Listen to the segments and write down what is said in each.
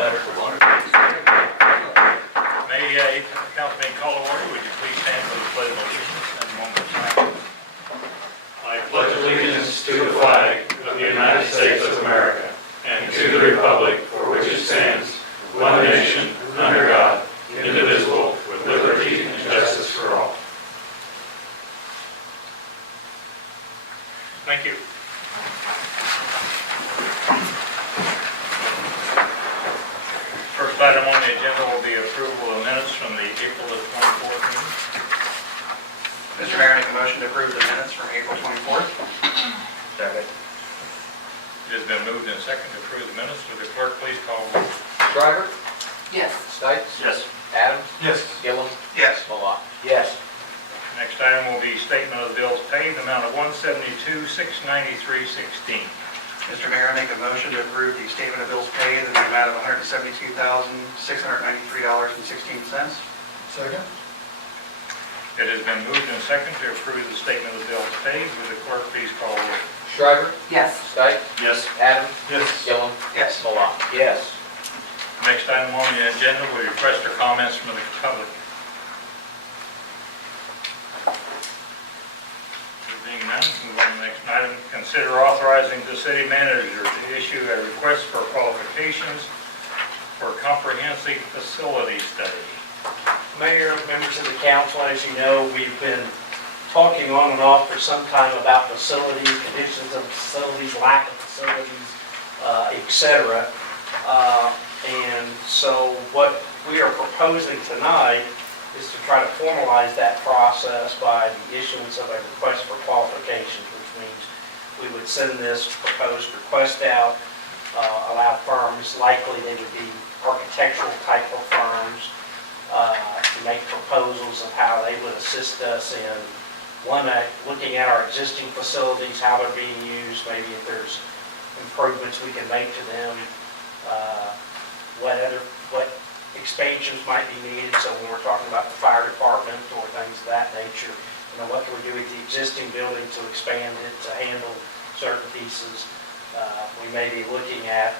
May council may call to order. Would you please stand for the pledge of allegiance and one more time? I pledge allegiance to the flag of the United States of America and to the republic for which it stands, one nation, under God, indivisible, with liberty and justice for all. Thank you. First item on the agenda will be approval of minutes from the April 24th meeting. Mr. Mayor, I make a motion to approve the minutes from April 24th. Second. It has been moved and seconded to approve the minutes. Would the clerk please call roll? Shriver? Yes. Stites? Yes. Adams? Yes. Gillum? Yes. Malat? Yes. Next item will be statement of the bills paid, the amount of $172,693.16. Mr. Mayor, I make a motion to approve the statement of bills paid in the amount of $172,693.16. Second. It has been moved and seconded to approve the statement of the bills paid. Would the clerk please call roll? Shriver? Yes. Stites? Yes. Adams? Yes. Gillum? Yes. Malat? Yes. Next item on the agenda will be request or comments from the public. There being none, move on to the next item. Consider authorizing the city manager to issue a request for qualifications for comprehensive facility study. Mayor, members of the council, as you know, we've been talking on and off for some time about facilities, conditions of facilities, lack of facilities, etc. And so what we are proposing tonight is to try to formalize that process by the issuance of a request for qualifications, which means we would send this proposed request out, allow firms, likely they would be architectural type of firms, to make proposals of how they would assist us in, one, looking at our existing facilities, how they're being used, maybe if there's improvements we can make to them, what expansions might be needed. So when we're talking about the fire department or things of that nature, what can we do with the existing building to expand it, to handle certain pieces. We may be looking at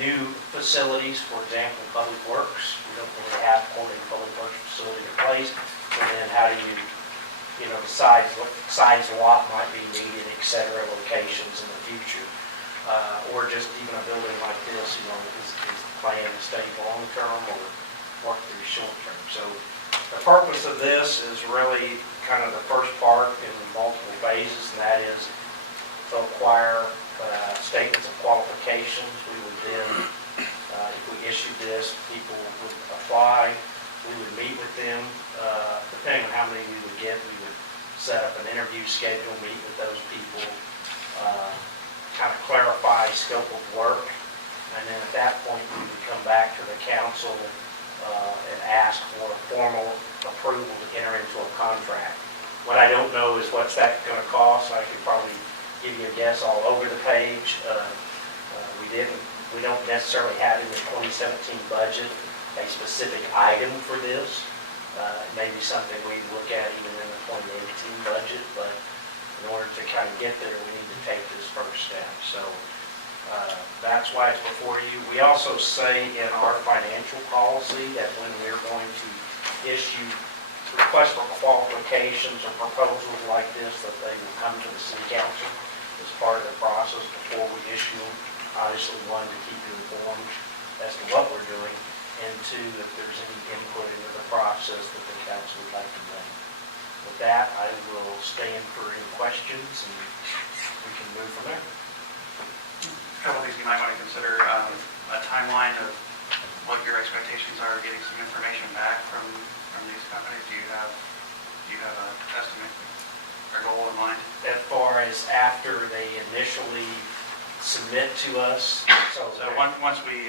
new facilities, for example, public works. We don't really have a public works facility in place. And then how do you decide what size lot might be needed, et cetera, locations in the future. Or just even a building like this, is the plan to stay long-term or work through short-term. So the purpose of this is really kind of the first part in multiple phases, and that is to acquire statements of qualifications. We would then, if we issued this, people would apply. We would meet with them. Depending on how many we would get, we would set up an interview schedule, meet with those people, kind of clarify scope of work, and then at that point we would come back to the council and ask for formal approval to enter into a contract. What I don't know is what's that going to cost. I could probably give you a guess all over the page. We don't necessarily have in the 2017 budget a specific item for this. It may be something we look at even in the 2018 budget, but in order to kind of get there, we need to take this first step. So that's why it's before you. We also say in our financial policy that when we're going to issue requests for qualifications or proposals like this, that they will come to the city council as part of the process before we issue them. Obviously, one, to keep you informed as to what we're doing, and two, if there's any input into the process that the council would like to make. With that, I will stand for any questions, and we can move from there. A couple of things you might want to consider, a timeline of what your expectations are, getting some information back from these companies. Do you have an estimate or goal in mind? As far as after they initially submit to us, So once we,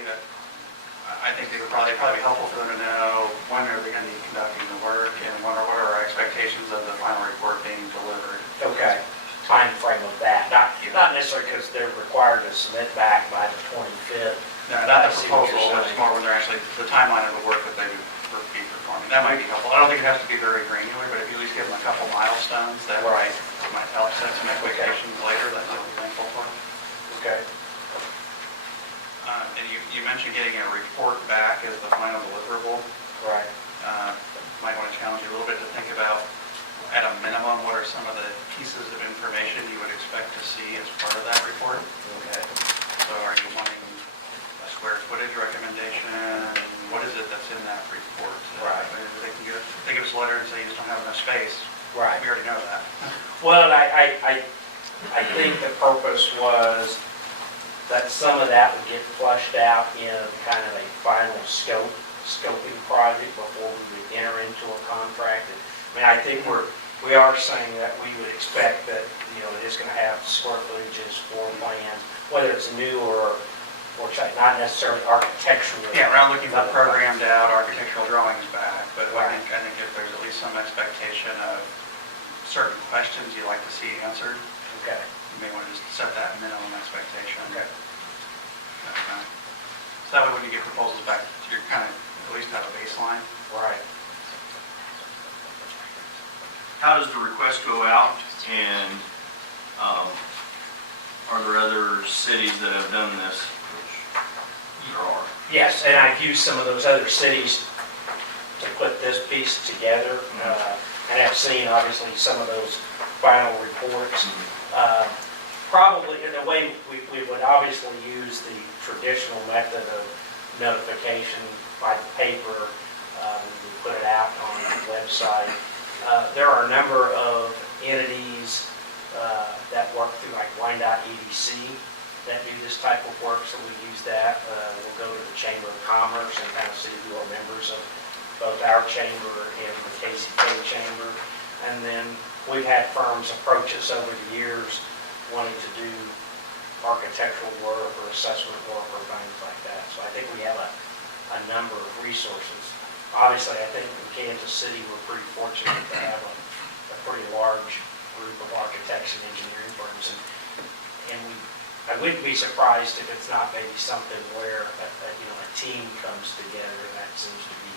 I think it would probably be helpful for them to know when are they going to be conducting the work and what are our expectations of the final report being delivered. okay, time frame of that, not necessarily because they're required to submit back by the 25th. No, not the proposal, but it's more when they're actually, the timeline of the work that they would be performing. That might be helpful. I don't think it has to be very granular, but if you at least give them a couple milestones, that might help set some expectations later that they'll be thankful for. Okay. And you you mentioned getting a report back as the final deliverable. Right. Might want to challenge you a little bit to think about, at a minimum, what are some of the pieces of information you would expect to see as part of that report? Okay. So are you wanting a square footage recommendation? What is it that's in that report? Right. They give us a letter and say you just don't have enough space. Right. We already know that. Well, I think the purpose was that some of that would get flushed out in kind of a final scoping project before we would enter into a contract. I mean, I think we are saying that we would expect that, it is going to have square footages, floor plans, whether it's new or not necessarily architectural. Yeah, we're not looking for programmed out architectural drawings back, but Right. I think if there's at least some expectation of certain questions you'd like to see answered, Okay. you may want to just set that minimum expectation. Okay. So that way when you get proposals back, you're kind of at least have a baseline. Right. How does the request go out, and are there other cities that have done this? Which there are. Yes, and I've used some of those other cities to put this piece together, and I've seen obviously some of those final reports. Probably, in a way, we would obviously use the traditional method of notification by the paper. We put it out on the website. There are a number of entities that work through like Wine.edc that do this type of work, so we use that. We'll go to the Chamber of Commerce and kind of see who are members of both our chamber and the KCK chamber. And then we've had firms approach us over the years wanting to do architectural work or assessment work or things like that. So I think we have a number of resources. Obviously, I think in Kansas City, we're pretty fortunate to have a pretty large group of architects and engineering firms. And I wouldn't be surprised if it's not maybe something where a team comes together. That seems to be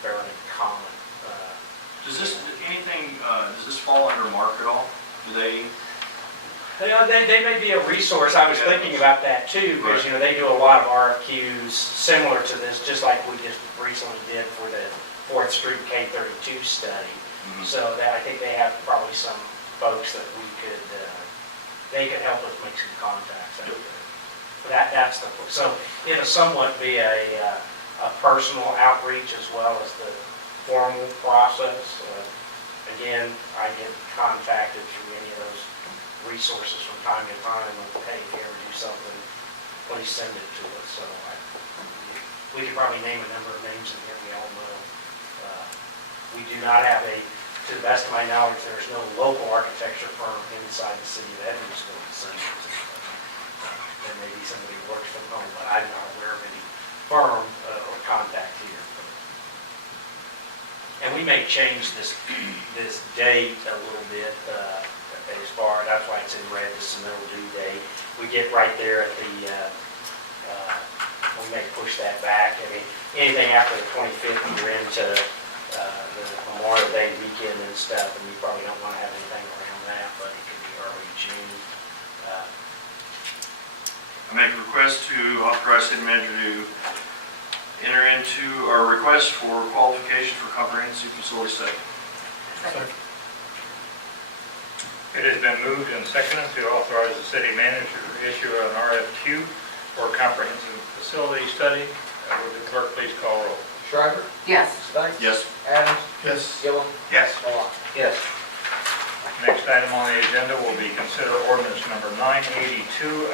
fairly common. Does this fall under Mark at all? Do they? They may be a resource. I was thinking about that too, because they do a lot of RFQs similar to this, just like we just recently did for the 4th Street K32 study. So I think they have probably some folks that they could help us make some contacts. So it'll somewhat be a personal outreach as well as the formal process. Again, I get contacted through any of those resources from time to time with, hey, if you ever do something, please send it to us. So we could probably name a number of names in here we all know. We do not have to the best of my knowledge, there's no local architecture firm inside the city of Edwardsville. There may be somebody who works from home, but I'm not aware of any firm or contact here. And we may change this date a little bit as far, that's why it's in red, this is the middle due date. We get right there at the, we may push that back. I mean, anything after the 25th, you're into the Memorial Day weekend and stuff, and you probably don't want to have anything around that, but it could be early June. I make a request to authorize city manager to enter into our request for qualification for comprehensive facility study. It has been moved and seconded to authorize the city manager to issue an RFQ for a comprehensive facility study. Would the clerk please call roll? Shriver? Yes. Stikes? Yes. Adams? Yes. Gillum? Yes. Malat? Yes. Next item on the agenda will be consider ordinance number 982,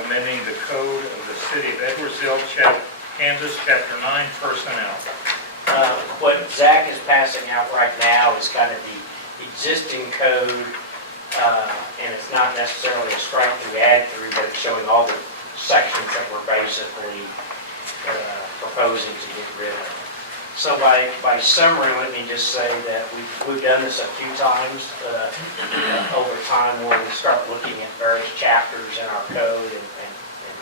amending the code of the city of Edwardsville, Kansas, Chapter 9, Personnel. What Zach is passing out right now is kind of the existing code, and it's not necessarily a strike-through, add-through, but it's showing all the sections that we're basically proposing to get rid of. So by summary, let me just say that we've done this a few times. Over time, we'll start looking at various chapters in our code and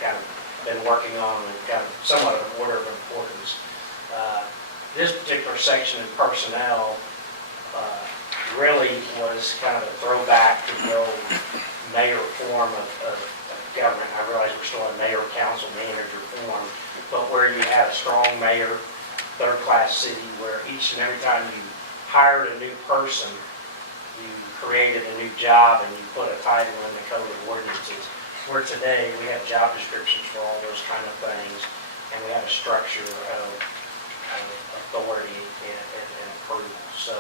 kind of been working on kind of somewhat of an order of importance. This particular section in personnel really was kind of a throwback to the old mayor form of government. I realize we're still in mayor, council, manager form, but where you had a strong mayor, third-class city, where each and every time you hired a new person, you created a new job and you put a title in the code of ordinances. Where today, we have job descriptions for all those kind of things, and we have a structure of authority and approval. So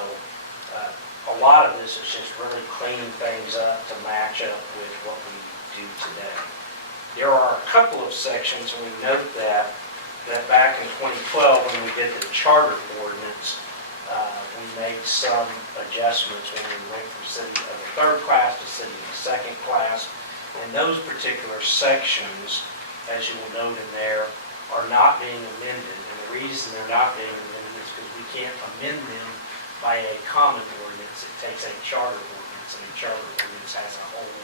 a lot of this is just really cleaning things up to match up with what we do today. There are a couple of sections, and we note that back in 2012, when we did the charter ordinance, we made some adjustments when we went from city of the third class to city of the second class. And those particular sections, as you will note in there, are not being amended. And the reason they're not being amended is because we can't amend them by a common ordinance. It takes a charter ordinance, and a charter ordinance has a whole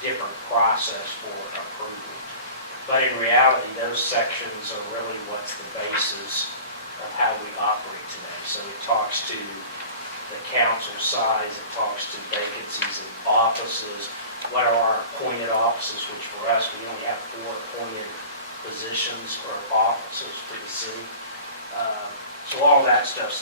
different process for approval. But in reality, those sections are really what's the basis of how we operate today. So it talks to the council size, it talks to vacancies in offices, what are our appointed offices, which for us, we only have 4 appointed positions or offices for the city. So all that stuff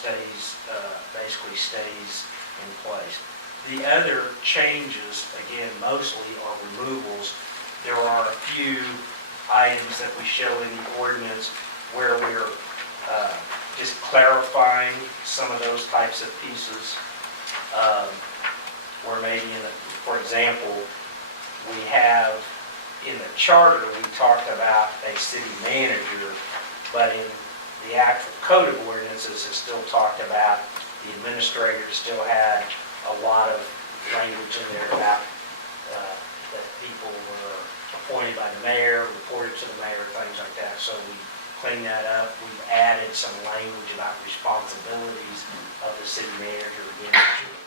basically stays in place. The other changes, again, mostly are removals. There are a few items that we show in the ordinance where we're just clarifying some of those types of pieces. Where maybe, for example, we have in the charter, we talked about a city manager, but in the actual code of ordinances, it still talked about the administrator, still had a lot of language in there about that people were appointed by the mayor, reported to the mayor, things like that. So we cleaned that up. We've added some language about responsibilities of the city manager, again, which are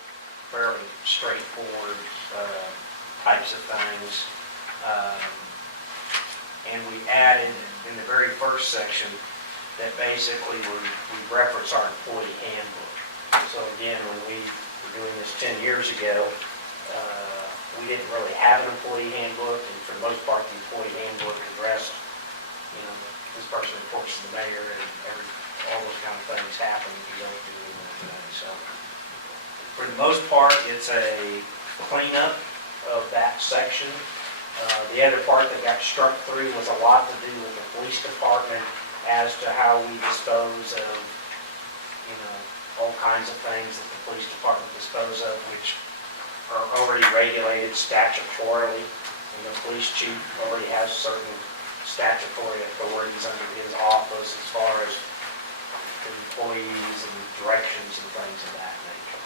fairly straightforward types of things. And we added in the very first section that basically we reference our employee handbook. So again, when we were doing this 10 years ago, we didn't really have an employee handbook, and for the most part, the employee handbook addressed, this person reports to the mayor, and all those kind of things happen if you don't do anything. So for the most part, it's a cleanup of that section. The other part that got struck through was a lot to do with the police department as to how we dispose of, all kinds of things that the police department dispose of, which are already regulated statutorily, and the police chief already has certain statutory authorities under his office as far as employees and directions and things of that nature.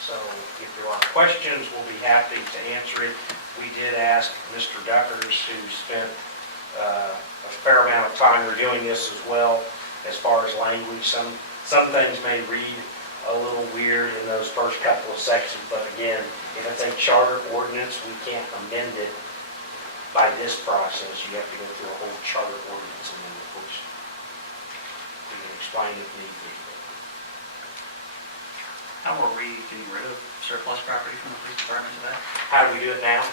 So if there are questions, we'll be happy to answer it. We did ask Mr. Duckers, who spent a fair amount of time reviewing this as well, as far as language. Some things may read a little weird in those first couple of sections, but again, if it's a charter ordinance, we can't amend it by this process. You have to go through a whole charter ordinance amendment, which we can explain if need be. How are we getting rid of surplus property from the police department today? How do we do it now?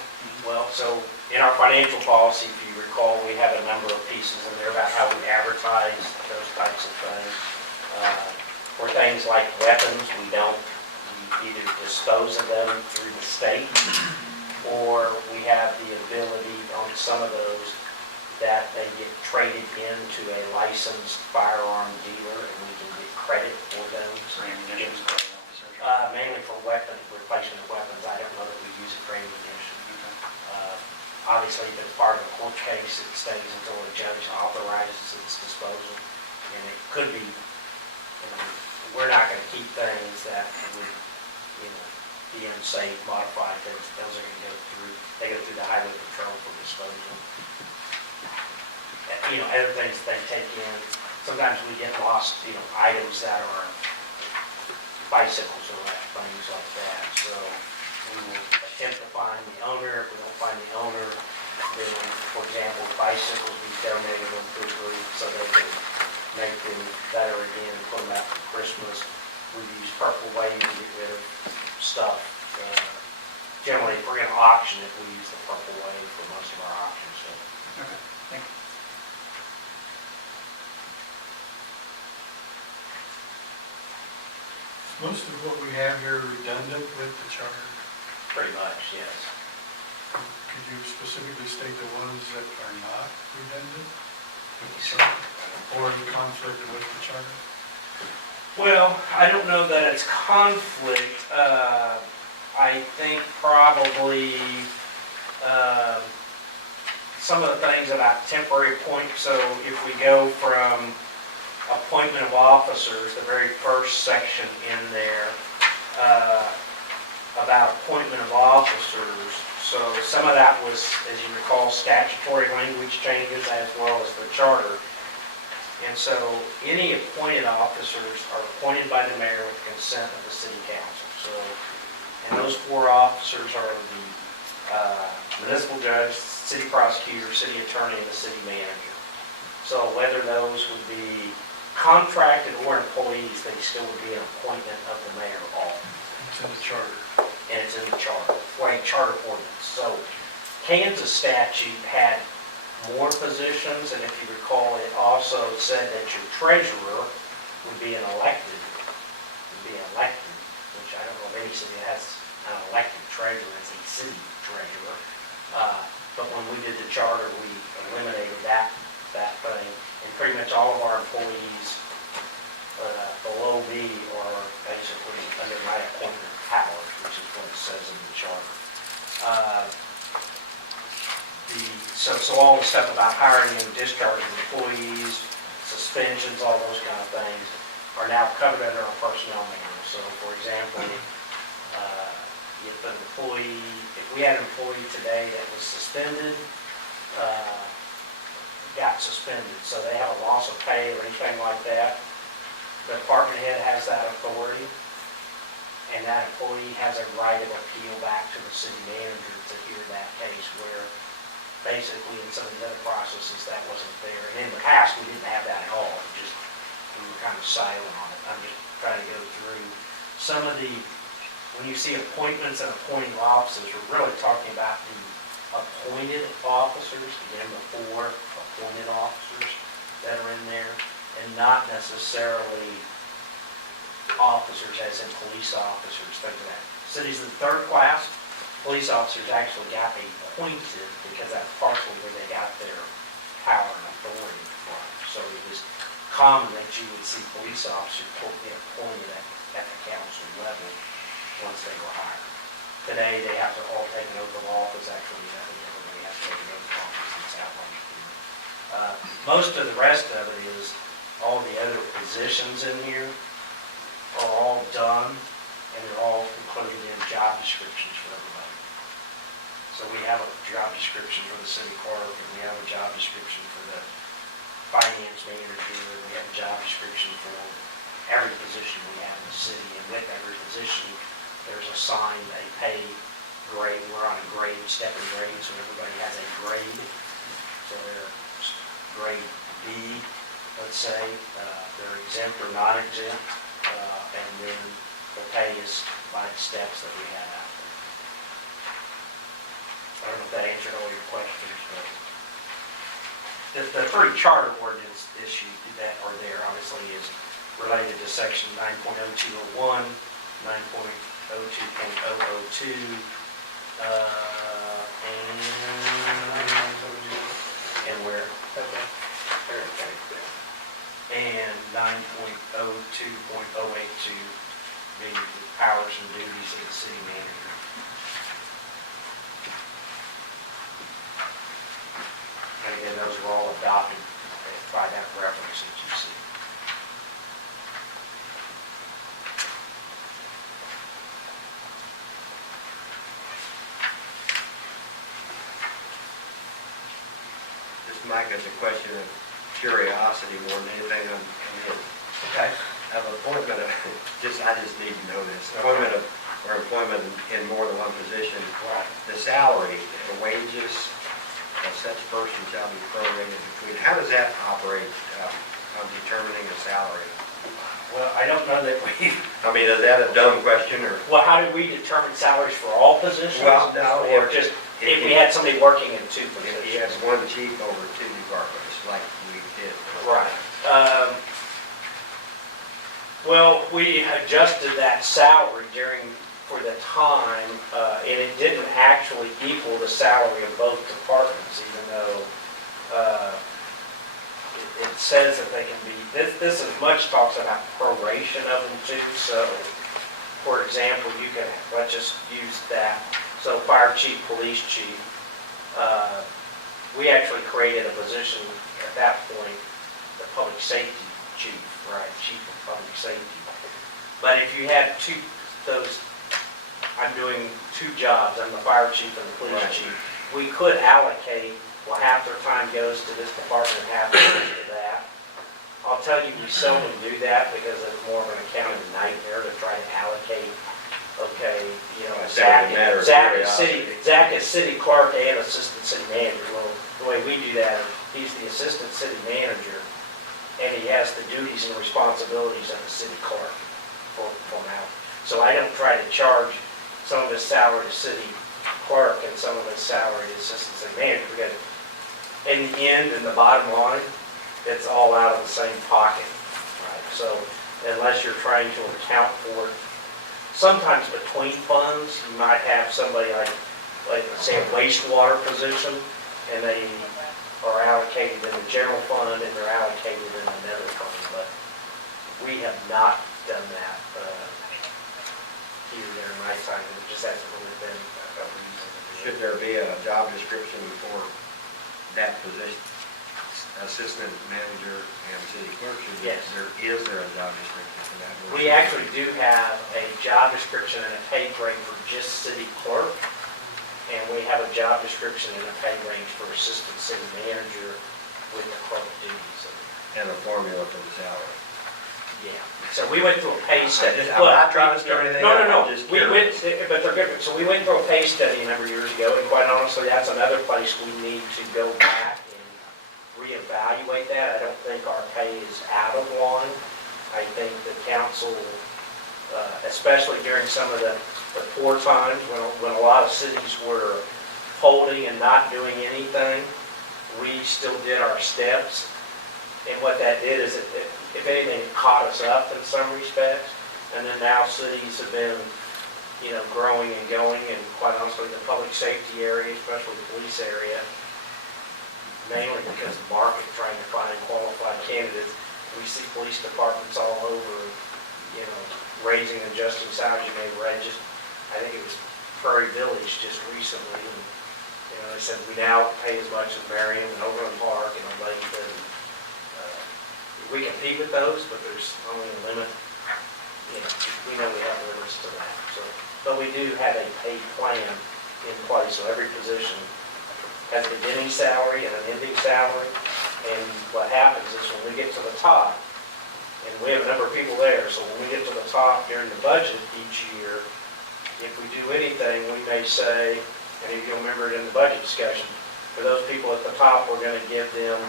Well, so in our financial policy, if you recall, we have a number of pieces in there about how we advertise those types of things. For things like weapons, we either dispose of them through the state, or we have the ability on some of those that they get traded into a licensed firearm dealer, and we can get credit for those. For ammunition, officers? Mainly for replacement of weapons. I don't know that we use it for ammunition. Obviously, if it's part of a court case, it stays until a judge authorizes its disposal. And it could be, we're not going to keep things that would, be unsafe, modified things. Those are going to they go through the highway patrol for disposal. Other things that they take in, sometimes we get lost, items that are bicycles or things like that. So we will attempt to find the owner. If we don't find the owner, then, for example, bicycles, we donate them to a group so they can make them better again and put them out for Christmas. We use Purple Wave to get rid of stuff. Generally, if we're going to auction it, we use the Purple Wave for most of our auction stuff. Okay, thank you. most of what we have here redundant with the charter? Pretty much, yes. Could you specifically state the ones that are not redundant with the So, charter or in conflict with the charter? well, I don't know that it's conflict. I think probably some of the things about temporary appointments, so if we go from appointment of officers, the very first section in there, about appointment of officers, so some of that was, as you recall, statutory language changes as well as the charter. And so any appointed officers are appointed by the mayor with consent of the city council. So, and those four officers are the municipal judge, city prosecutor, city attorney, and the city manager. So whether those would be contracted or employees, they still would be an appointment of the mayor all. It's in the charter. And it's in the charter, charter ordinance. So Kansas statute had more positions, and if you recall, it also said that your treasurer would be an elected, which I don't know of any city that has an elected treasurer, it's a city treasurer. But when we did the charter, we eliminated that thing, and pretty much all of our employees below me are basically under my appointment powers, which is what it says in the charter. So all the stuff about hiring and discharging employees, suspensions, all those kind of things are now covered under our personnel manual. So for example, if we had an employee today that was suspended, got suspended, so they have a loss of pay or anything like that, the department head has that authority, and that employee has a right of appeal back to the city manager to hear that case, where basically in some of the other processes that wasn't there. And in the past, we didn't have that at all. We were kind of silent on it. I'm just trying to go through some of the, when you see appointments and appointing officers, we're really talking about the appointed officers, again, the four appointed officers that are in there, and not necessarily officers as in police officers, things of that. Cities in the third class, police officers actually got appointed because that's partially where they got their power and authority from. So it was common that you would see police officers get appointed at the council level once they were hired. Today, they have to all take an oath of office. Actually, I think everybody has to take an oath of office. It's outlined here. Most of the rest of it is all the other positions in here are all done, and they're all included in job descriptions for everybody. So we have a job description for the city clerk, and we have a job description for the finance manager, and we have a job description for every position we have in the city, and with every position, there's assigned a pay grade. We're on a grade, stepping grade, so everybody has a grade. So they're grade B, let's say, they're exempt or not exempt, and then the pay is by the steps that we have out there. I don't know if that answered all your questions, but the three charter ordinance issues that are there obviously is related to section 9.0201, 9.02.002, and where? And 9.02.082 being the powers and duties of the city manager. And again, those were all adopted by that reference that you see. This, Mike, is a question of curiosity more than anything on this. Okay. Of appointment of, I just need to know this, appointment of, or employment in more than one position. Right. The salary, the wages of such person shall be prorated between, how does that operate on determining a salary? Well, I don't know that we, I mean, is that a dumb question, or? well, how do we determine salaries for all positions? Well, no, Or just if we had somebody working in two If you have positions? one chief over two departments, like we did. Right. Well, we adjusted that salary for the time, and it didn't actually equal the salary of both departments, even though it says that they can be, this as much talks about proration of them too. So, for example, you can, let's just use that. So fire chief, police chief, we actually created a position at that point, the public safety chief, right, chief of public safety. But if you had I'm doing two jobs, I'm the fire chief and the police Right. chief. We could allocate, well, half their time goes to this department, half goes to that. I'll tell you, we seldom do that because it's more of an accounting nightmare to try to allocate, okay, you know, That Zach would matter of Zach is city clerk and assistant city manager. Well, the way we do that, he's the assistant city manager, and he has the duties and responsibilities of the city clerk for now. So I don't try to charge some of his salary to city clerk and some of his salary to assistant city manager, because in the end, in the bottom line, it's all out of the same pocket, right? So unless you're trying to account for it, sometimes between funds, you might have somebody like say a wastewater position, and they are allocated in the general fund and they're allocated in another fund, but we have not done that here, there, in my time, it just hasn't really been a reason. Should there be a job description for that position, assistant manager and city clerk? Yes. Is there a job description for that? We actually do have a job description and a pay grade for just city clerk, and we have a job description and a pay range for assistant city manager with the clerk duties. And a formula for the salary. Yeah, so we went through a pay study. I'm not trying to stir anything up, No, I'm just we went, curious. but they're different. So we went through a pay study a number of years ago, and quite honestly, that's another place we need to go back and reevaluate that. I don't think our pay is out of line. I think the council, especially during some of the poor times when a lot of cities were holding and not doing anything, we still did our steps. And what that did is, if anything, it caught us up in some respects. And then now cities have been, you know, growing and going, and quite honestly, the public safety area, especially the police area, mainly because the market trying to find qualified candidates. We see police departments all over, you know, raising and adjusting salaries. You may have read just, I think it was Prairie Village just recently, and, you know, they said we now pay as much as Marion and Overland Park and Olathe. We compete with those, but there's only a limit. You know, we know we have limits to that. So, but we do have a pay plan in place, so every position has a beginning salary and an ending salary. And what happens is when we get to the top, and we have a number of people there, so when we get to the top during the budget each year, if we do anything, we may say, and if you'll remember it in the budget discussion, for those people at the top, we're going to give them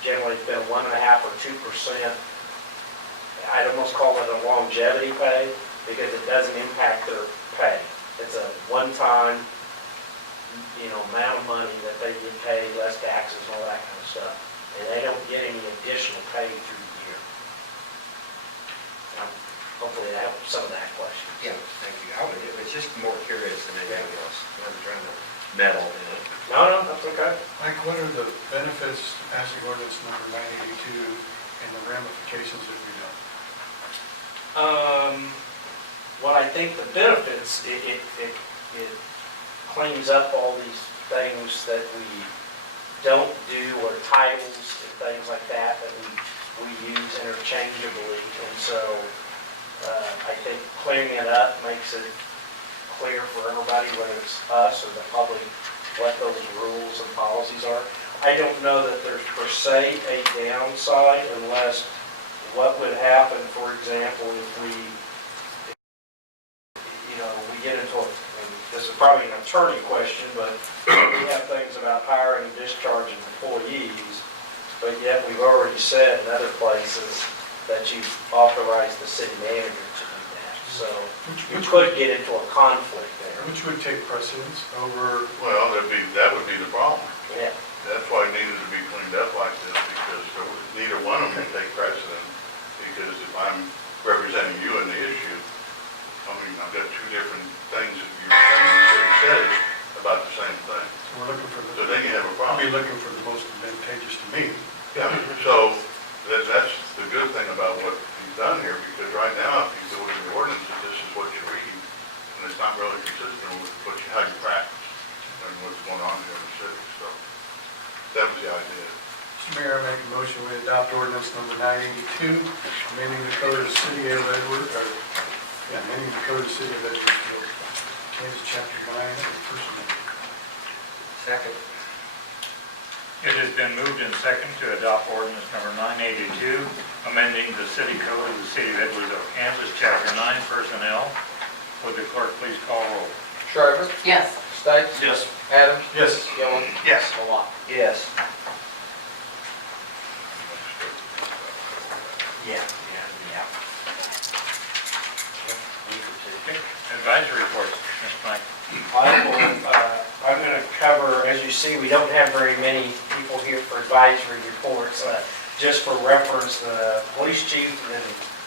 generally it's been 1.5% or 2%. I'd almost call it a longevity pay because it doesn't impact their pay. It's a one-time, you know, amount of money that they get paid, less taxes and all that kind of stuff. And they don't get any additional pay through the year. Now, hopefully that helps some of that question. Yeah, thank you. I was just more curious than anything else. I'm trying to meddle in it. No, that's okay. Mike, what are the benefits to passing ordinance number 982 and the ramifications if we don't? What I think the benefits, it cleans up all these things that we don't do, or titles and things like that we use interchangeably. And so I think clearing it up makes it clear for everybody, whether it's us or the public, what those rules and policies are. I don't know that there's per se a downside unless what would happen, for example, if we, you know, we get into, and this is probably an attorney question, but we have things about hiring and discharging employees, but yet we've already said in other places that you authorize the city manager to do that. So you could get into a conflict there. Which would take precedence over, Well, that would be the problem. Yeah. That's why it needed to be cleaned up like this, because neither one of them can take precedent. Because if I'm representing understanding you and the issue. I mean, I've got two different things that you're saying, you said about the same thing. So we're looking for So the, then you have a I'll be problem. looking for the most advantageous to me. Yeah, so that's the good thing about what he's done here, because right now, if you go to the ordinances, this is what you read, and it's not really consistent with how you practice and what's going on here in the city, so that was the idea. Mr. Mayor, I make a motion we adopt ordinance number 982, amending the code of the city of Edwards, amending the code of the city of Edwardsville, Kansas, chapter 9, first amendment. Second. It has been moved and second to adopt ordinance number 982, amending the city code of the city of Edwardsville, Kansas, chapter 9, personnel. Would the clerk please call roll? Shriver? Yes. Stakes? Yes. Adams? Yes. Gillen? Yes. Malat? Yes. Yeah. Advisory reports, Ms. Mike. I'm going to cover, as you see, we don't have very many people here for advisory reports. Just for reference, the police chief and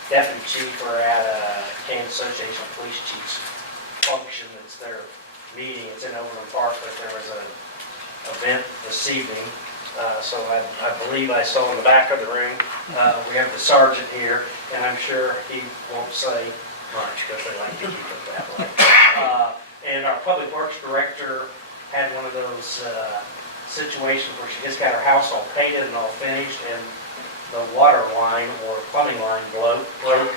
deputy chief are at a Kansas Association of Police Chiefs function. It's their meeting. It's in Overland Park, but there was an event this evening. So I believe I saw in the back of the room, we have the sergeant here, and I'm sure he won't say much because they like to keep it that way. And our public works director had one of those situations where she just got her house all painted and all finished, and the water line or plumbing line broke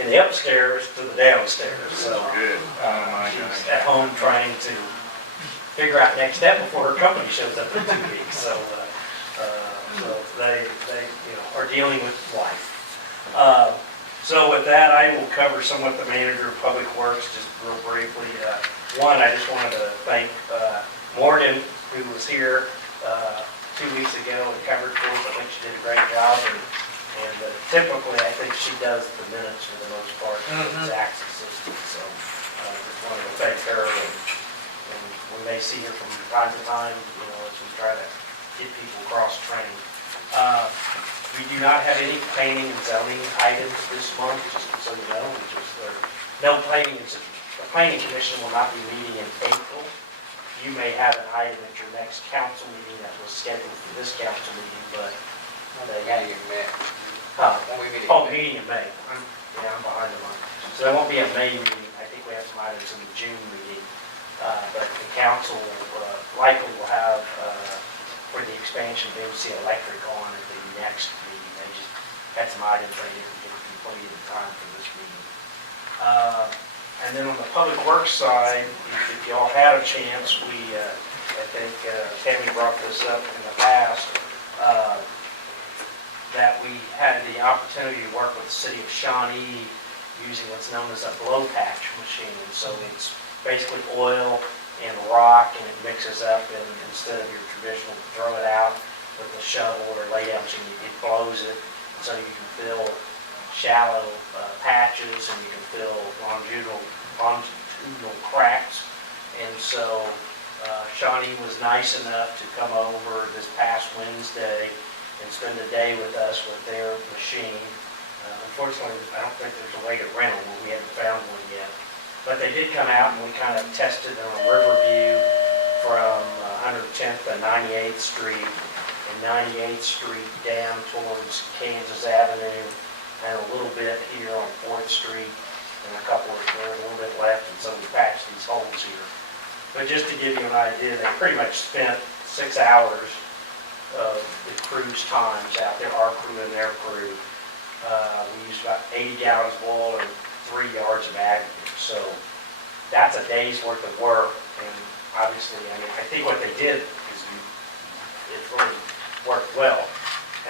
in the upstairs to the downstairs. So Good. Oh, my she's gosh. at home trying to figure out next step before her company shows up in 2 weeks. So they are dealing with life. So with that, I will cover somewhat the manager of Public Works, just real briefly. One, I just wanted to thank Morgan, who was here 2 weeks ago and covered for us. I think she did a great job, and typically, I think she does the minutes for the most part, the tax assistant. So just wanted to thank her, and we may see her from time to time, as we try to get people cross-trained. We do not have any planning and zoning items this month, just so you know. The planning commission will not be meeting in April. You may have an item at your next council meeting that was scheduled for this council meeting, but they had Meeting in May. Oh, When we meet in May. meeting in May. I'm behind the month. So there won't be a May meeting. I think we have some items in the June meeting. But the council likely will have, for the expansion of MC Electric on at the next meeting. They just had some items they didn't get completed in time for this meeting. And then on the public works side, if y'all had a chance, I think Tammy brought this up in the past, that we had the opportunity to work with the city of Shawnee using what's known as a blow patch machine. So it's basically oil and rock, and it mixes up, and instead of your traditional throw it out with a shovel or lay down machine, it blows it, and so you can fill shallow patches, and you can fill longitudinal cracks. And so Shawnee was nice enough to come over this past Wednesday and spend a day with us with their machine. Unfortunately, I don't think there's a way to rent them. We haven't found one yet. But they did come out, and we kind of tested on a river view from 110th to 98th Street, and 98th Street down towards Kansas Avenue, and a little bit here on 4th Street, and a little bit left, and so we patched these holes here. But just to give you an idea, they pretty much spent 6 hours of the crew's times out there, our crew and their crew. We used about 80 gallons of oil and 3 yards of aggregate. So that's a day's worth of work, and obviously, I think what they did is it really worked well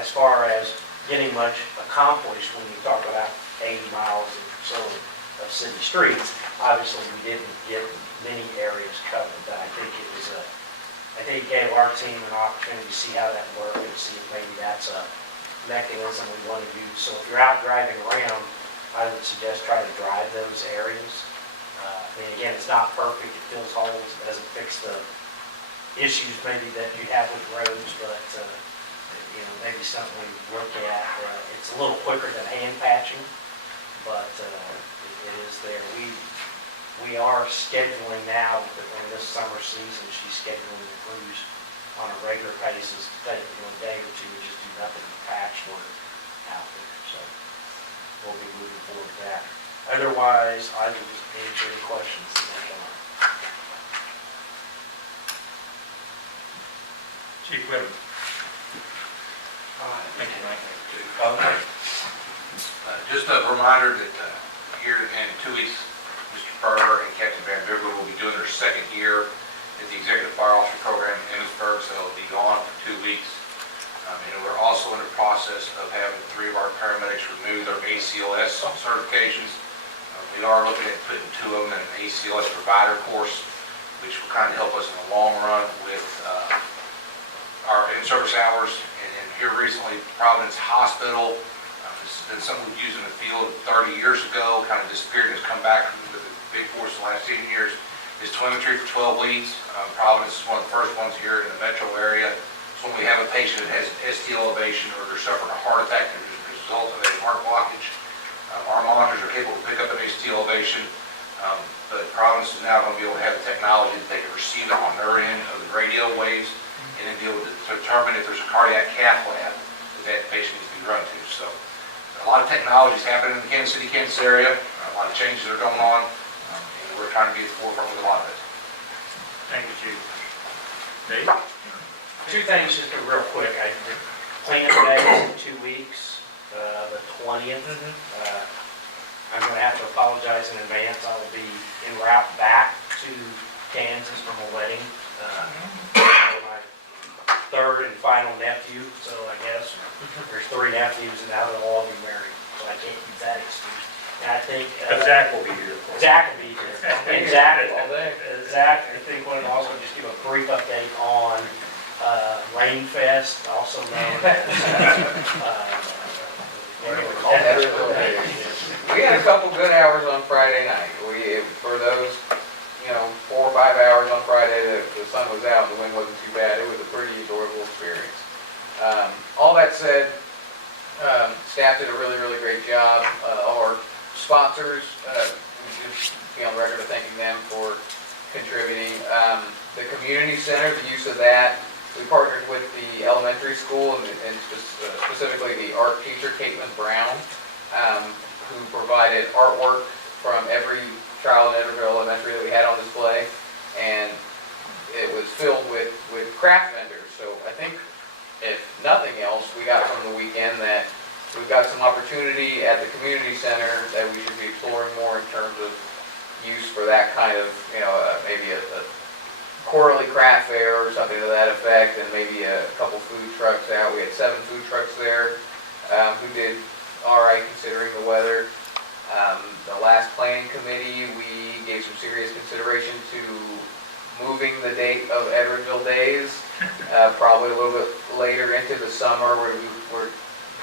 as far as getting much accomplished when you talk about 80 miles or so of city streets. Obviously, we didn't get many areas covered, but I think it gave our team an opportunity to see how that worked and see if maybe that's a mechanism we want to use. So if you're out driving around, I would suggest try to drive those areas. Again, it's not perfect. It fills holes. It doesn't fix the issues maybe that you have with roads, but maybe something we look at. It's a little quicker than hand patching, but it is there. We are scheduling now, in this summer season, she's scheduling the crews on a regular basis to take, a day or two and just do nothing but patchwork out there. So we'll be moving forward with that. Otherwise, I will just answer any questions that may come up. Chief Whitman. Thank you, Mike. Just a reminder that here in 2 weeks, Mr. Furr and Captain Van Bibber will be doing their second year at the Executive Fire Officer Program in Edwardsville, so they'll be gone for 2 weeks. And we're also in the process of having 3 of our paramedics renew their ACLS certifications. We are looking at putting 2 of them in an ACLS provider course, which will kind of help us in the long run with our in-service hours. And then here recently, Providence Hospital, this has been something we've used in the field 30 years ago, kind of disappeared and has come back with a big force in the last 10 years, is telemetry for 12 leads. Providence is one of the first ones here in the metro area. So when we have a patient that has ST elevation or they're suffering a heart attack as a result of a heart blockage, our monitors are capable to pick up an ST elevation, but Providence is now going to be able to have the technology that they can receive it on their end of the radio waves and then be able to determine if there's a cardiac cath lab that patient needs to be run to. So a lot of technology is happening in the Kansas City, Kansas area. A lot of changes are going on, and we're trying to be at the forefront with a lot of it. Thank you, Chief. Dave? 2 things just real quick. I plan today is in 2 weeks, the 20th. I'm going to have to apologize in advance. I will be en route back to Kansas from a wedding. My 3rd and final nephew, so I guess there's 3 nephews and now they'll all be married, so I can't use that excuse. And I think But Zach will be here. Zach will be here. And Zach, I think want to also just give a brief update on Rainfest, also known as We had a couple good hours on Friday night. For those, 4 or 5 hours on Friday, the sun was out and the wind wasn't too bad. It was a pretty enjoyable experience. All that said, staff did a really, really great job. All our sponsors, we should be on the record of thanking them for contributing. The community center, the use of that, we partnered with the elementary school and specifically the art teacher, Caitlin Brown, who provided artwork from every child in Edwardsville Elementary that we had on display, and it was filled with craft vendors. So I think, if nothing else, we got from the weekend that we've got some opportunity at the community center that we should be exploring more in terms of use for that kind of, maybe a quarterly craft fair or something to that effect, and maybe a couple food trucks out. We had 7 food trucks there who did all right considering the weather. The last planning committee, we gave some serious consideration to moving the date of Edwardsville Days, probably a little bit later into the summer, where we're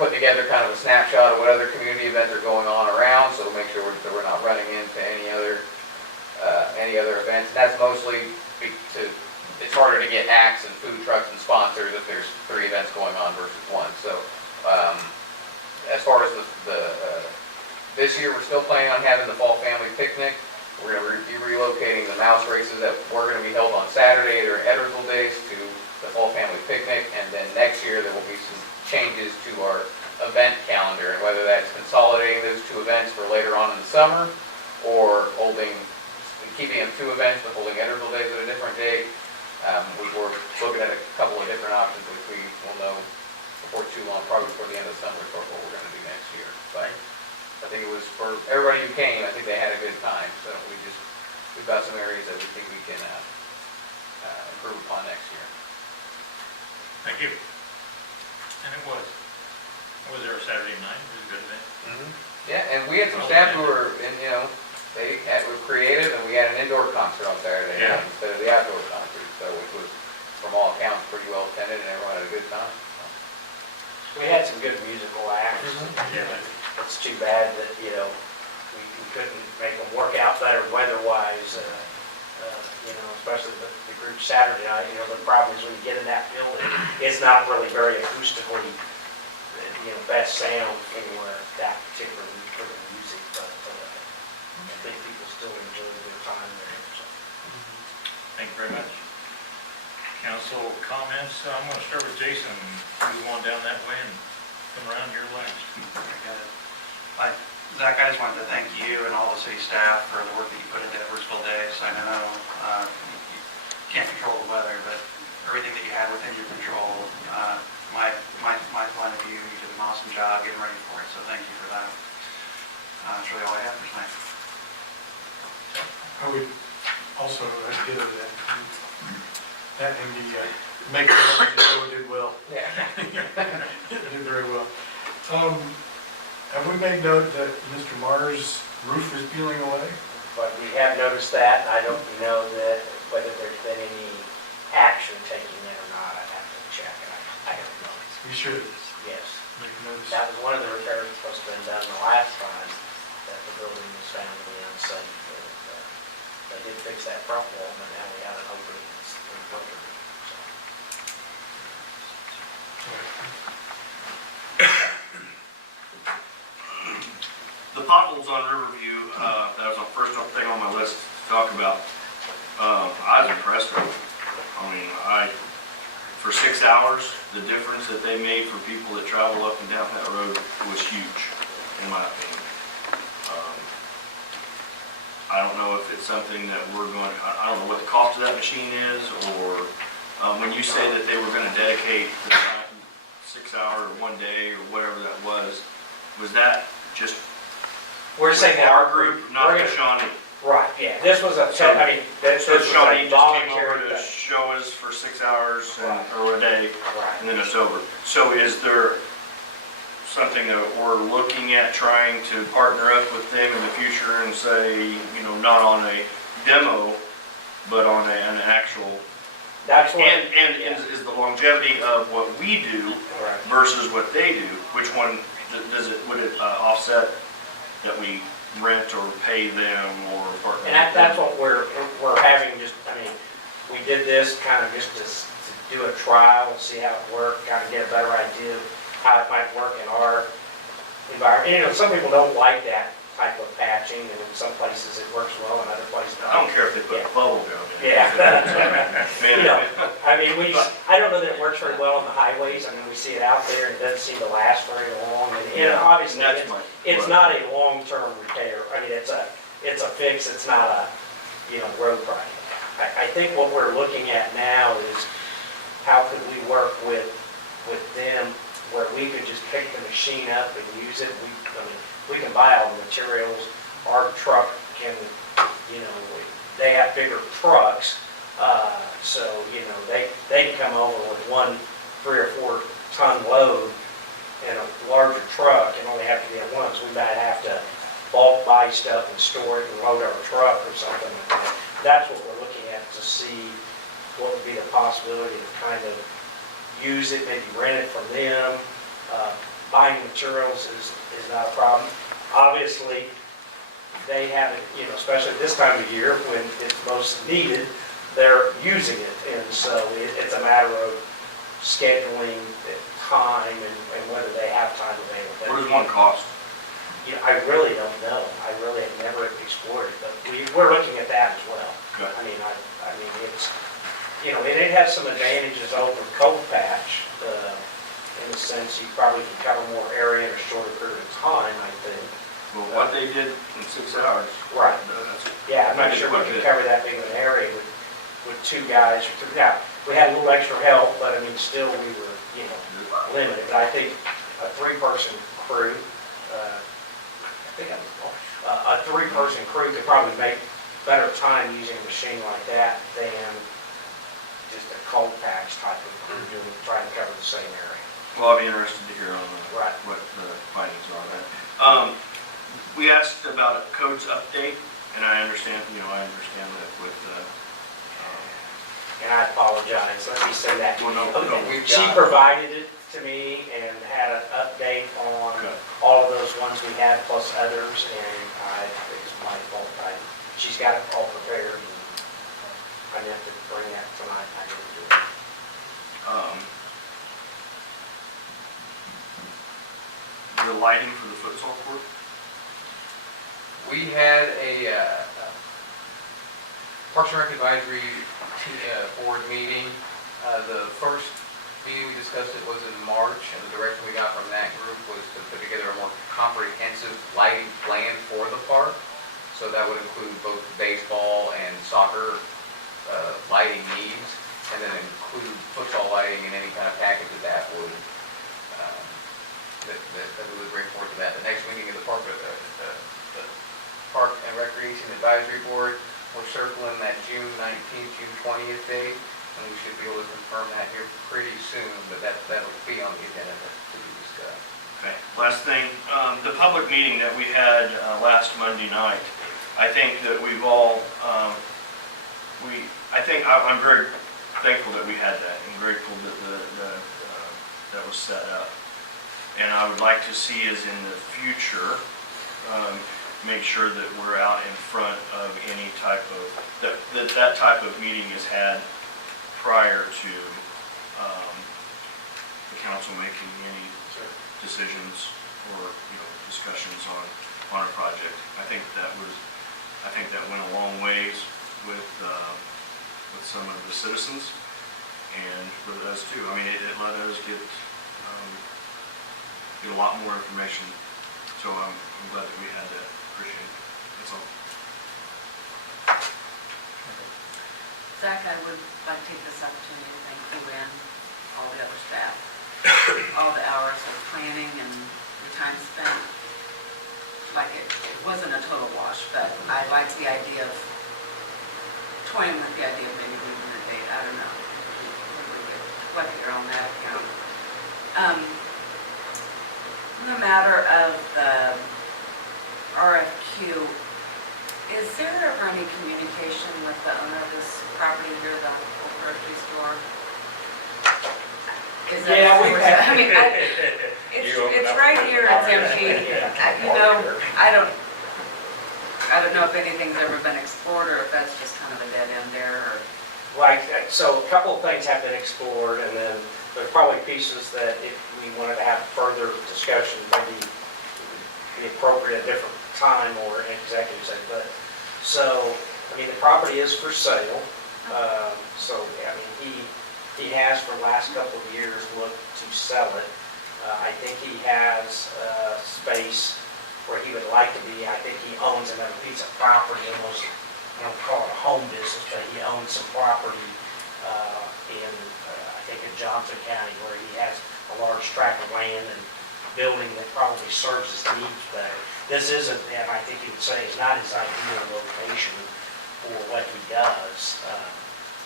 putting together kind of a snapshot of what other community events are going on around, so make sure that we're not running into any other events. And that's mostly it's harder to get acts and food trucks and sponsors if there's 3 events going on versus 1. So as far as this year, we're still planning on having the fall family picnic. We're going to be relocating the mouse races that were going to be held on Saturday during Edwardsville Days to the fall family picnic, and then next year there will be some changes to our event calendar, and whether that's consolidating those 2 events for later on in the summer, or keeping them 2 events but holding Edwardsville Days at a different date. We're looking at a couple of different options, which we will know before too long, probably before the end of the summer, for what we're going to do next year. But I think it was, for everybody who came, I think they had a good time. So we've got some areas that we think we can improve upon next year. Thank you. And it was there Saturday night, it was a good event. Yeah, and we had some staff who were, were creative, and we had an indoor concert on Saturday night instead of the outdoor concert, so which was, from all accounts, pretty well attended, and everyone had a good time. We had some good musical acts. Yeah. It's too bad that, we couldn't make them work out better weather-wise, especially the group Saturday night. The problem is when you get in that building, it's not really very acoustically, best sound for that particular music. But very much. Council comments, I'm gonna start with Jason, move on down that way and come around your last. Zach, I just wanted to thank you and all the city staff for the work that you put into Edwardsville Days. I know you can't control the weather, but everything that you had within your control, my point of view, you did an awesome job getting ready for it, so thank you for that. That's really all I have for tonight. I would also give that, and the make the did well. Yeah. Did very well. Have we made note that Mr. Marr's roof is peeling away? But we have noticed that, and I don't know that whether there's been any action taken there or not. I'd have to check, and I don't know. We should Yes. make notice. That was one of the repairs that was supposed to have been done the last time that the building was found to be unsafe. They did fix that front wall, but now we have an opening in the winter. The potholes on Riverview, that was the first thing on my list to talk about. I was impressed with it. I mean, for 6 hours, the difference that they made for people that travel up and down that road was huge, in my opinion. I don't know if it's something that I don't know what the cost of that machine is, or when you say that they were gonna dedicate the time, 6 hours or 1 day or whatever that was that just We're saying that our group, not the Shawnee? Right, yeah, this was a, So- this So was Shawnee a just came over voluntary to thing. show us for 6 hours Right. or a day, Right. and then it's over. So is there something that we're looking at trying to partner up with them in the future and say, not on a demo, but on an actual, That's what. and is the longevity of what we do Right. versus what they do, which one would it offset that we rent or pay them or partner? And that's what we're having, we did this kind of just to do a trial and see how it worked, kind of get a better idea of how it might work in our environment. Some people don't like that type of patching, and in some places it works well, and other places I don't don't. care if they put Yeah. bubble gum in. Yeah. Man, I don't know that it works very well on the highways. We see it out there, and it doesn't seem to last very long, and obviously, that's my. it's not a long-term repair. It's a fix, it's not a, road project. I think what we're looking at now is how could we work with them where we could just pick the machine up and use it. We can buy all the materials. Our truck can, they have bigger trucks, so, they can come over with one 3 or 4 ton load in a larger truck and only have to be at once. We might have to bulk buy stuff and store it and load our truck or something like that. That's what we're looking at to see what would be the possibility to kind of use it, maybe rent it from them. Buying materials is not a problem. Obviously, they have it, especially this time of year when it's most needed, they're using it. And so it's a matter of scheduling time and whether they have time available. What does one cost? I really don't know. I really have never explored it, but we're looking at that as well. Good. It's, and it has some advantages over cold patch, in the sense you probably can cover more area in a shorter period of time, I think. Well, what they did in 6 hours. Right. That's- Yeah, I'm not That's sure quite we a can bit. cover that big of an area with 2 guys. Now, we had a little extra help, but still we were, limited. But I think a 3-person crew, a 3-person crew could probably make better time using a machine like that than just a cold patch type of crew trying to cover the same area. Well, I'll be interested to hear on Right. what the findings are on that. We asked about a codes update, and I understand that with, And I apologize, let me say that. well, no, Okay. She provided it to me and had an update on Okay. all of those ones we had plus others, and it's my fault. She's got it all prepared, and I meant to bring that tonight, I didn't do it. the lighting for the futsal court. We had a Parks and Rec advisory board meeting. The first meeting we discussed it was in March, and the direction we got from that group was to put together a more comprehensive lighting plan for the park. So that would include both baseball and soccer lighting needs, and then include football lighting and any kind of package that would that we would bring forth to that. The next meeting of the Park and Recreation Advisory Board, we're circling that June 19th, June 20th date, and we should be able to confirm that here pretty soon, but that'll be on the agenda to be discussed. Okay, last thing, the public meeting that we had last Monday night, I think that we've all, I'm very thankful that we had that, and grateful that that was set up. And I would like to see us in the future, make sure that we're out in front of any type of, that type of meeting is had prior to the council making any decisions or, discussions on a project. I think that went a long ways with some of the citizens and with us too. I mean, it let us get a lot more information. So I'm glad that we had that. Appreciate it. That's all. Zach, I would like to take this opportunity to thank you and all the other staff. All the hours of planning and the time spent. Like it wasn't a total wash, but I liked the idea of toying with the idea of maybe moving the date. I don't know. What you're on that account. In the matter of the RFQ, is there ever any communication with the owner of this property here, the old grocery store? Is that Yeah, we've had. I mean, it's right here, it's empty. I don't know if anything's ever been explored or if that's just kind of a dead end there or. So a couple of things have been explored, and then there's probably pieces that if we wanted to have further discussion, maybe be appropriate at a different time or an executive session. But so, I mean, the property is for sale. So, I mean, he has for the last couple of years looked to sell it. I think he has space where he would like to be. I think he owns another piece of property, almost, I don't call it a home business, but he owns some property in, I think in Johnson County, where he has a large tract of land and building that probably serves his needs better. This isn't, and I think you would say, is not his ideal location for what he does.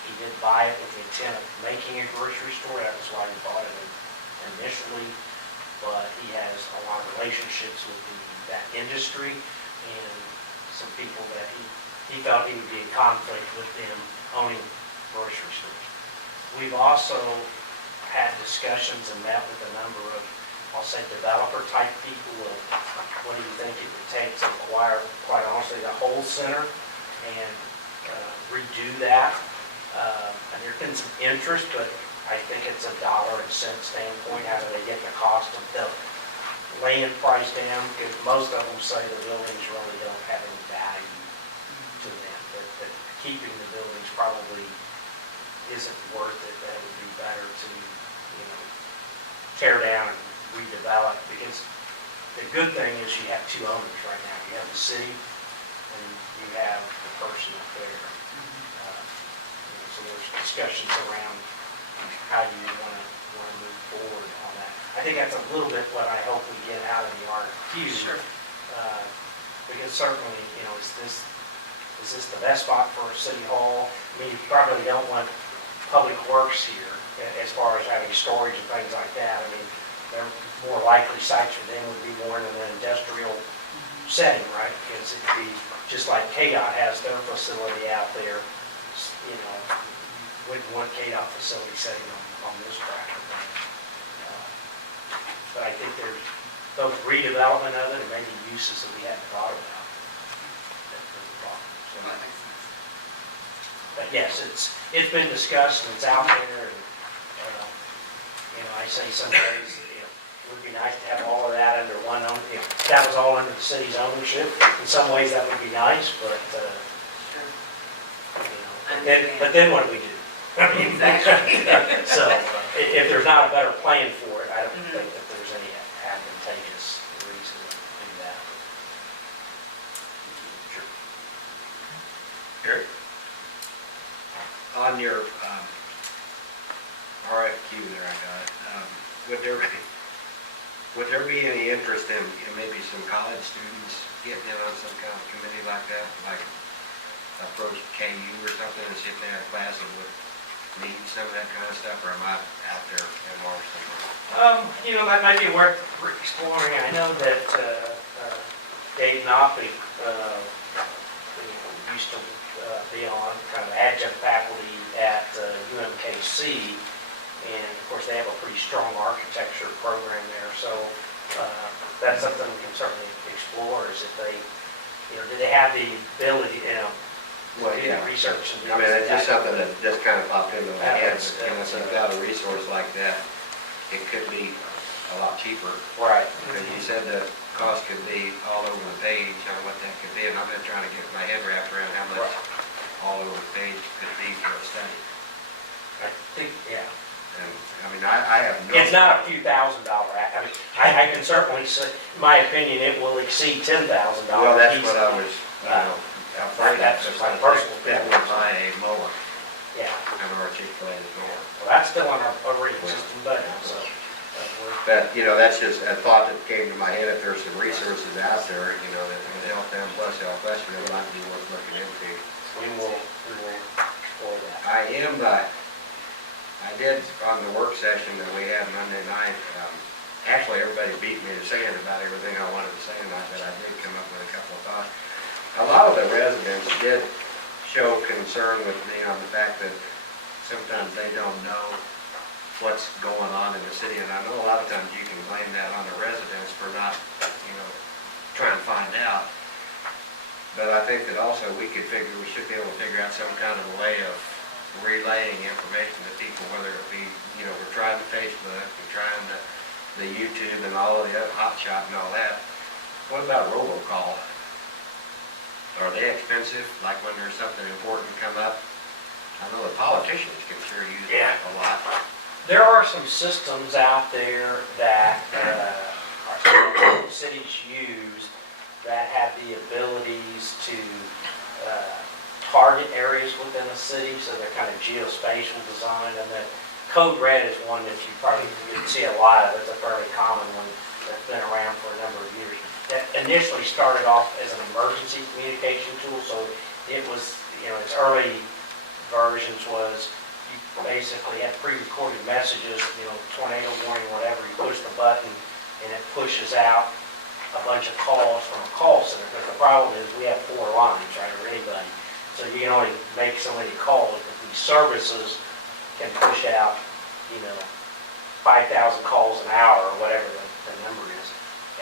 He did buy it with the intent of making a grocery store. That was why he bought it initially. But he has a lot of relationships with that industry and some people that he felt he would be in conflict with them owning grocery stores. We've also had discussions and met with a number of, I'll say, developer type people of what do you think it would take to acquire, quite honestly, the whole center and redo that. And there's been some interest, but I think it's a dollar and cent standpoint. How do they get the cost of the land price down? Because most of them say the buildings really don't have any value to them. That keeping the buildings probably isn't worth it. That it would be better to, tear down and redevelop. Because the good thing is you have two owners right now. You have the city and you have the person up there. So there's discussions around how you want to move forward on that. I think that's a little bit what I hope we get out of the RFQ. Sure. Because certainly, is this the best spot for a city hall? I mean, you probably don't want public works here as far as having storage and things like that. I mean, they're more likely sites for them would be more in an industrial setting, right? Because it'd be just like KDOT has their facility out there, wouldn't want KDOT facility setting on this tract of things. But I think there's both redevelopment of it and maybe uses that we hadn't thought about. That's the problem. So, That makes sense. but yes, it's been discussed and it's out there. And, I say some days, it would be nice to have all of that under one owner. If that was all under the city's ownership, in some ways that would be nice, but Sure. but then what do we do? Exactly. So, if there's not a better plan for it, I don't think that there's any advantageous reason to do that. Gary? On your RFQ there, I got it. Would there be any interest in maybe some college students getting in on some kind of committee like that, like approach KU or something and see if they had a class that would need some of that kind of stuff, or am I out there in March somewhere? That might be worth exploring. I know that Dave Knoppi used to be on kind of adjunct faculty at UMKC, and of course they have a pretty strong architecture program there. So that's something we can certainly explore. Is if they, do they have the ability, Well, do yeah. the research and do I mean, it's just that? something that just kind of popped into my head. That's- If you've got a resource like that, it could be a lot cheaper. Right. Because you said the cost could be all over the page on what that could be, and I've been trying to get my head wrapped around how much all over the page could be for a study. I think, yeah. And, I mean, I have no. It's not a few $1,000s. I mean, I can certainly say, my opinion, it will exceed $10,000. Well, that's what I was, afraid of. That's Just my like personal that opinion. would buy a mower, Yeah, an articulated mower. well, that's still on our already existing budget, so. But, that's just a thought that came to my head. If there's some resources out there, that would help them plus help us, it might be worth looking into. We will explore that. I did on the work session that we had Monday night, actually everybody beat me to saying about everything I wanted to say tonight, but I did come up with a couple of thoughts. A lot of the residents did show concern with me on the fact that sometimes they don't know what's going on in the city, and I know a lot of times you can blame that on the residents for not, trying to find out. But I think that also we should be able to figure out some kind of a way of relaying information to people, whether it be, we're trying the Facebook, we're trying the YouTube and all of the other hot shot and all that. What about robocall? Are they expensive, like when there's something important come up? I know the politicians can sure use it a lot. There are some systems out there that cities use that have the abilities to target areas within a city, so they're kind of geospatial design, and then Code Red is one that you probably would see a lot of. It's a fairly common one that's been around for a number of years. That initially started off as an emergency communication tool, so it was, its early versions was you basically had pre-recorded messages, tornado warning, whatever, you push the button and it pushes out a bunch of calls from a call center. But the problem is we have 4 lines, right, or anybody. So you can only make so many calls, but these services can push out, 5,000 calls an hour or whatever the number is.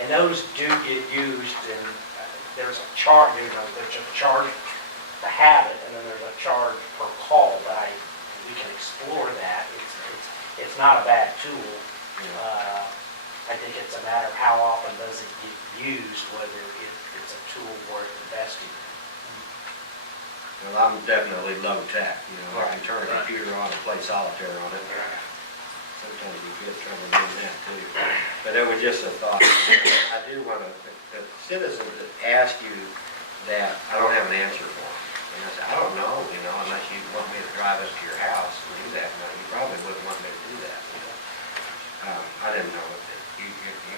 And those do get used, and there's a charge, there's a charge to have it, and then there's a charge per call, but we can explore that. It's not a bad tool. I think it's a matter of how often does it get used, whether it's a tool worth investing in. Well, I'm definitely low tech, I can turn a computer on and play solitaire on it. Sometimes you get trouble doing that too. But it was just a thought. I do want to, the citizens that ask you that, I don't have an answer for them. And I said, I don't know, unless you want me to drive up to your house and do that. No, you probably wouldn't want me to do that. I didn't know if you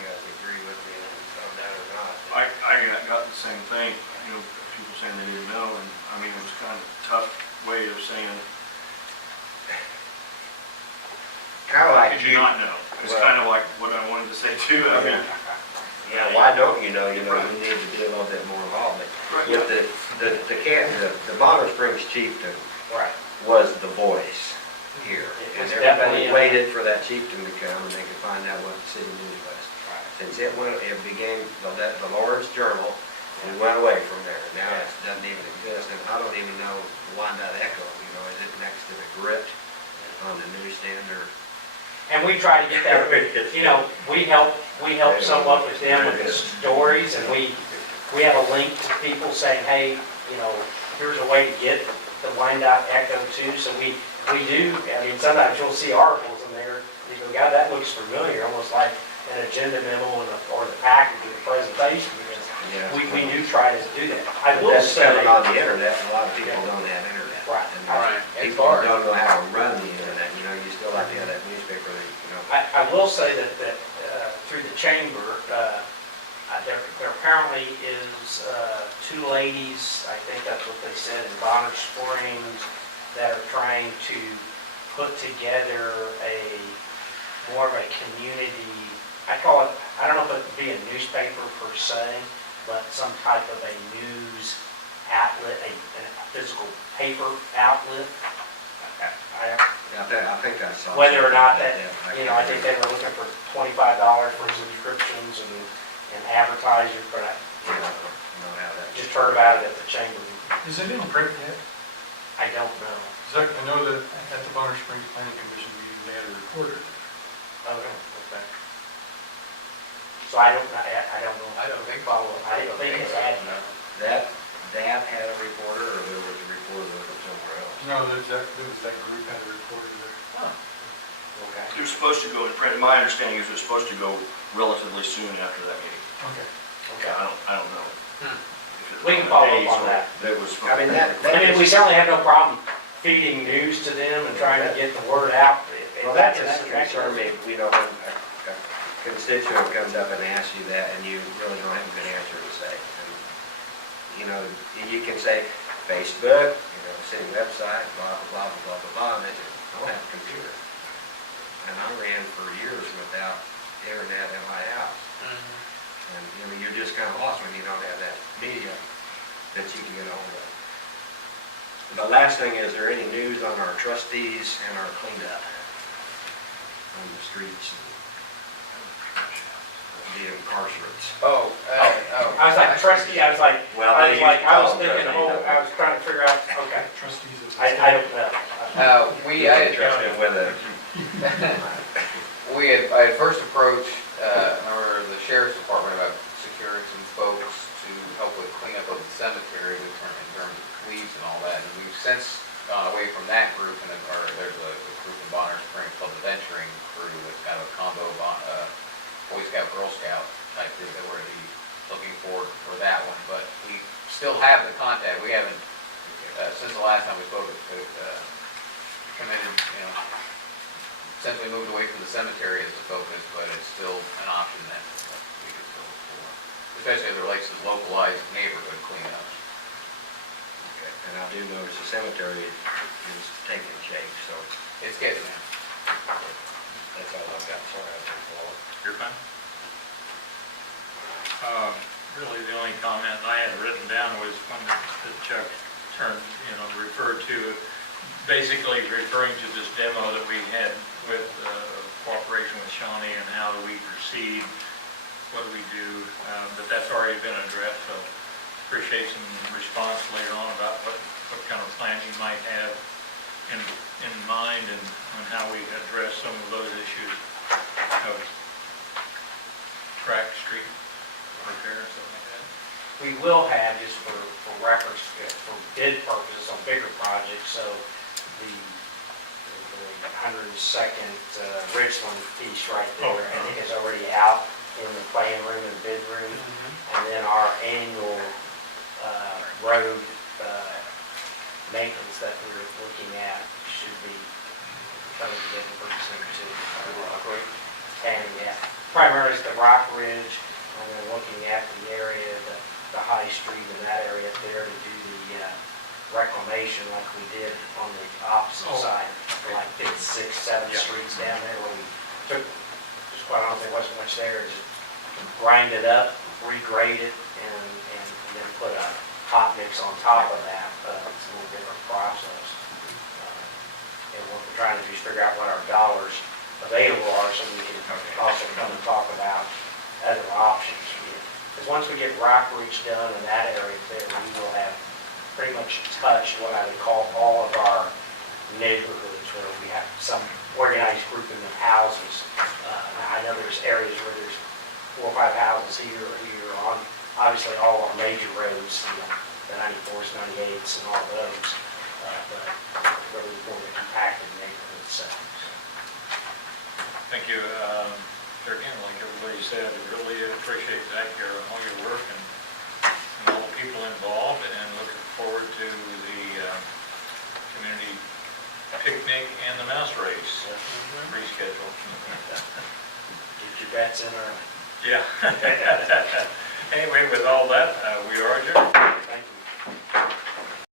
guys agree with me on that or not. I got the same thing, people saying they didn't know, and it was kind of a tough way of saying, Kind of like did you not know? It's kind of like what I wanted to say too, Yeah, why don't you know? You need to be a little bit more involved. With the Bonner Springs chieftain was the voice here. And everybody waited for that chieftain to come and they could find out what the city news was. Since it became the Lawrence Journal, we went away from there. Now it doesn't even exist. And I don't even know the Wyandotte Echo, is it next to the Grit on the newsstand or? And we try to get that, we help somewhat with them with the stories, and we have a link to people saying, hey, here's a way to get the Wyandotte Echo too. So we we do, I mean, sometimes you'll see articles in there, you go, God, that looks familiar, almost like an agenda memo or the package of the presentation, because Yeah. we do try to do that. I But will that's say, coming on the internet, and a lot of people don't have internet. Right. And Right. It's people hard. don't know how to run the internet, you know, you still have to have that newspaper, that, you know. I will say that through the chamber, there apparently is two ladies, I think that's what they said, in Bonner Springs, that are trying to put together more of a community, I call it, I don't know if it would be a newspaper per se, but some type of a news outlet, a physical paper outlet. I think that's. Whether or not that, I think they were looking for $25 for subscriptions and advertisers, but I Yeah, I don't know how that. just heard about it at the chamber. Is it in print yet? I don't know. Zach, I know that at the Bonner Springs Planning Commission meeting, they had a reporter. Oh, no, okay. So I don't know. I don't think Follow up. I didn't think it had. That had a reporter, or there was a reporter that was somewhere else? No, that group had a reporter there. Okay. It was supposed to go in print. My understanding is it was supposed to go relatively soon after that meeting. Okay. Okay. I don't know. Hmm. If it We can was follow days up on or- that. That was. I mean, that I mean, we is- certainly have no problem feeding news to them and trying to get the word out. If Well, that just that's concerned me, when a constituent comes up and asks you that, and you really don't have a good answer to say. And, you know, you can say Facebook, city website, blah, blah, blah, blah, blah, blah, and they say, I don't have a computer. And I ran for years without internet in my house. And, you're just kind of lost when you don't have that media that you can get a hold of. The last thing, is there any news on our trustees and our cleanup on the streets and the incarcerates? Oh. I was like, trustee, I was like, Well, I was they like, used to I was call them thinking, trustees. I was trying to figure out, okay. Trustees of the I don't know. I had Interested with a, I had first approached, the sheriff's department about securing some folks to help with cleanup of the cemetery in terms of leaves and all that. And we've since gone away from that group, and there's a group in Bonner Springs called the Venturing Crew. It's kind of a combo Boy Scout, Girl Scout type group that we're looking for that one. But we still have the contact. We haven't, since the last time we spoke, committed, since we moved away from the cemetery as the focus, but it's still an option that we could still explore, especially as it relates to localized neighborhood cleanup. and I do notice the cemetery is taking shape, so It's getting there. that's all I've got. Sorry, I think, Paul. You're fine. Really, the only comment I had written down was when Chuck referred to, basically referring to this demo that we had with cooperation with Shawnee and how do we proceed, what do we do, but that's already been addressed, so appreciate some response later on about what kind of plan you might have in mind and on how we address some of those issues of track street repair and stuff like that. We will have, just for reference, for bid purposes on bigger projects, so the 102nd Richland piece right there, I think is already out in the plan room and bid room. And then our annual road maintenance that we're looking at should be coming together pretty soon too. And primarily it's the Rock Ridge, and we're looking at the area, the High Street and that area there to do the reclamation like we did on the opposite side, like 5th, 6th, 7th streets down there where we took, just quite honestly, there wasn't much there, just grind it up, regrade it, and then put a hot mix on top of that. It's a little different process. And what we're trying to do is figure out what our dollars available are so we can also come and talk about other options. Because once we get Rock Ridge done in that area there, we will have pretty much touched what I would call all of our neighborhoods where we have some organized grouping of houses. Now I know there's areas where there's 4 or 5 houses here or here on obviously all our major roads, the 94s, 98s, and all those. but really for the compacted neighborhood setting. Thank you. There again, like everybody said, I really appreciate Zach here and all your work and all the people involved, and looking forward to the community picnic and the mouse race reschedule. Get your bets in early. Yeah. Anyway, with all that, we are adjourned.